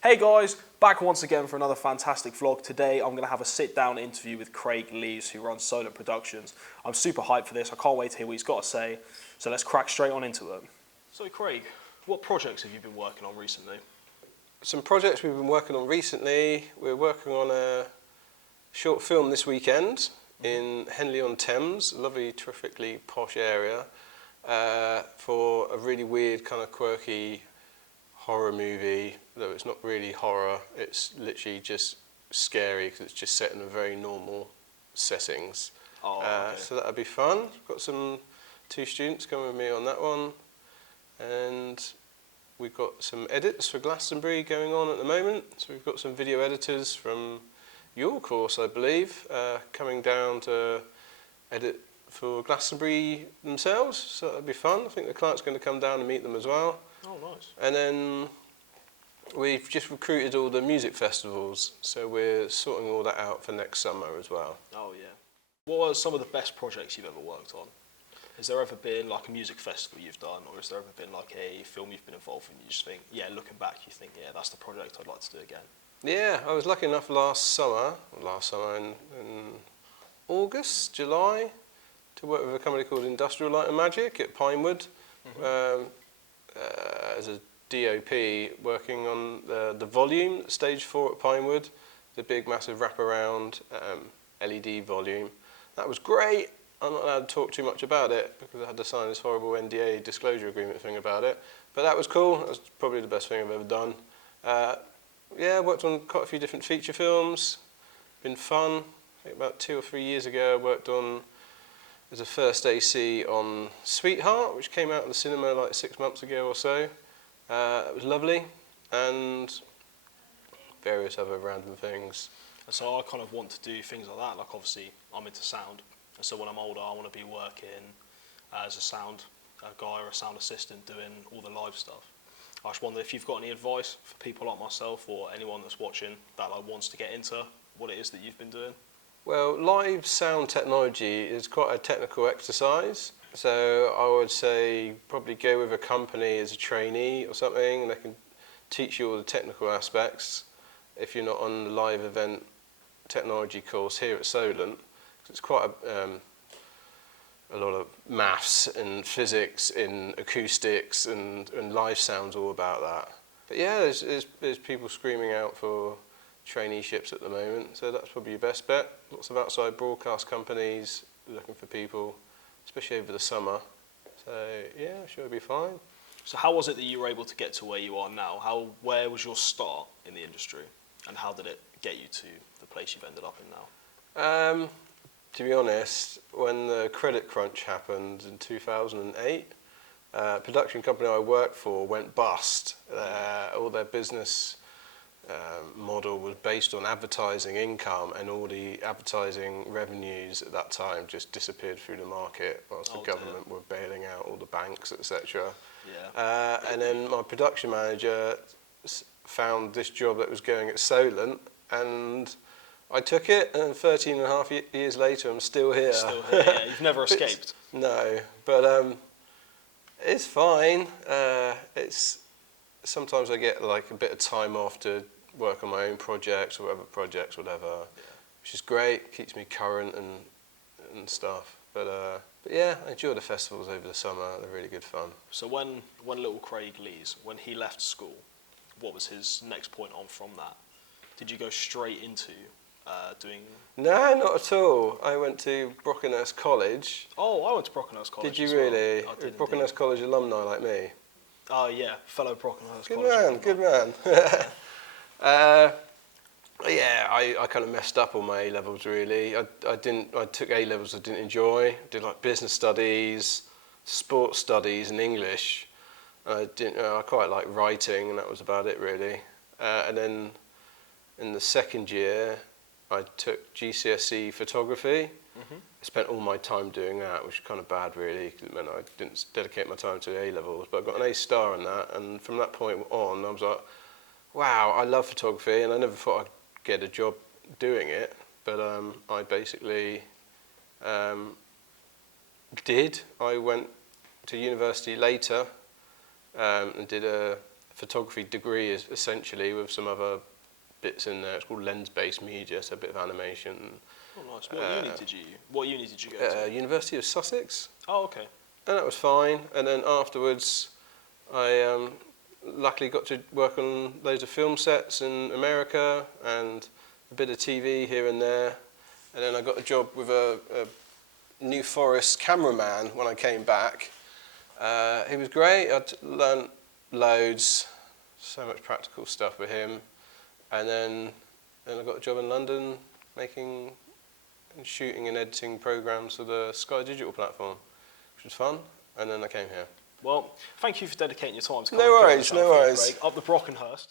Hey guys, back once again for another fantastic vlog. Today I'm going to have a sit-down interview with Craig Lees, who runs Solent Productions. I'm super hyped for this. I can't wait to hear what he's got to say. So let's crack straight on into it. So Craig, what projects have you been working on recently? Some projects we've been working on recently. We're working on a short film this weekend in Henley-on-Thames, a lovely, terrifically posh area, for a really weird, kind of quirky horror movie, though it's not really horror, it's literally just scary because it's just set in a very normal settings. Okay. So that'll be fun. Got two students coming with me on that one, and we've got some edits for Glastonbury going on at the moment. So we've got some video editors from your course, I believe, coming down to edit for Glastonbury themselves, so that'll be fun. I think the client's going to come down and meet them as well. Oh, nice. And then we've just recruited all the music festivals, so we're sorting all that out for next summer as well. Oh, yeah. What are some of the best projects you've ever worked on? Has there ever been like a music festival you've done, or has there ever been like a film you've been involved in, you just think, yeah, looking back, you think, yeah, that's the project I'd like to do again? Yeah, I was lucky enough last summer in August, July, to work with a company called Industrial Light and Magic at Pinewood. As a DOP, working on the Volume, Stage 4 at Pinewood, the big massive wraparound LED volume. That was great. I'm not allowed to talk too much about it because I had to sign this horrible NDA disclosure agreement thing about it. But that was cool. That was probably the best thing I've ever done. Yeah, I worked on quite a few different feature films. Been fun. I think about 2 or 3 years ago I worked on as a first AC on Sweetheart, which came out in the cinema like 6 months ago or so. It was lovely, and various other random things. And so I kind of want to do things like that. Like obviously I'm into sound, and so when I'm older I want to be working as a sound guy or a sound assistant doing all the live stuff. I just wonder if you've got any advice for people like myself or anyone that's watching that like wants to get into what it is that you've been doing. Well, live sound technology is quite a technical exercise, so I would say probably go with a company as a trainee or something, and they can teach you all the technical aspects if you're not on the live event technology course here at Solent. It's quite a lot of maths and physics in acoustics and live sound's all about that. But yeah, there's people screaming out for traineeships at the moment, so that's probably your best bet. Lots of outside broadcast companies looking for people, especially over the summer. So yeah, sure it'll be fine. So how was it that you were able to get to where you are now? Where was your start in the industry, and how did it get you to the place you've ended up in now? To be honest, when the credit crunch happened in 2008, production company I worked for went bust. All their business model was based on advertising income, and all the advertising revenues at that time just disappeared through the market whilst the government were bailing out all the banks, etc. Yeah. And then my production manager found this job that was going at Solent, and I took it, and 13 and a half years later I'm still here. Still here, yeah. You've never escaped. No, but it's fine. Sometimes I get like a bit of time off to work on my own projects or other projects, whatever, which is great, keeps me current and stuff. But yeah, I enjoy the festivals over the summer. They're really good fun. So when little Craig Lees, when he left school, what was his next point on from that? Did you go straight into doing... No, not at all. I went to Brockenhurst College. Oh, I went to Brockenhurst College. Did you really? I did. Brockenhurst College alumni like me? Oh yeah, fellow Brockenhurst Good College. man, good man. Yeah, I kind of messed up on my A-levels really. I took A-levels I didn't enjoy. I did like business studies, sports studies and English. I quite liked writing, and that was about it really. And then in the second year, I took GCSE photography. I spent all my time doing that, which is kind of bad really, because it meant I didn't dedicate my time to A-levels, but I got an A star in that, and from that point on I was like, wow, I love photography, and I never thought I'd get a job doing it, but I basically did. I went to university later and did a photography degree is essentially with some other bits in there. It's called lens-based media, so a bit of animation. Oh, nice. What uni did you go to? University of Sussex, Oh, okay. and that was fine. And then afterwards, I luckily got to work on loads of film sets in America and a bit of TV here and there. And then I got a job with a New Forest cameraman when I came back. He was great. I'd learned loads, so much practical stuff with him. And then I got a job in London making and shooting and editing programs for the Sky Digital platform, which was fun. And then I came here. Well, thank you for dedicating your time to No worries, no worries. Up the Brockenhurst.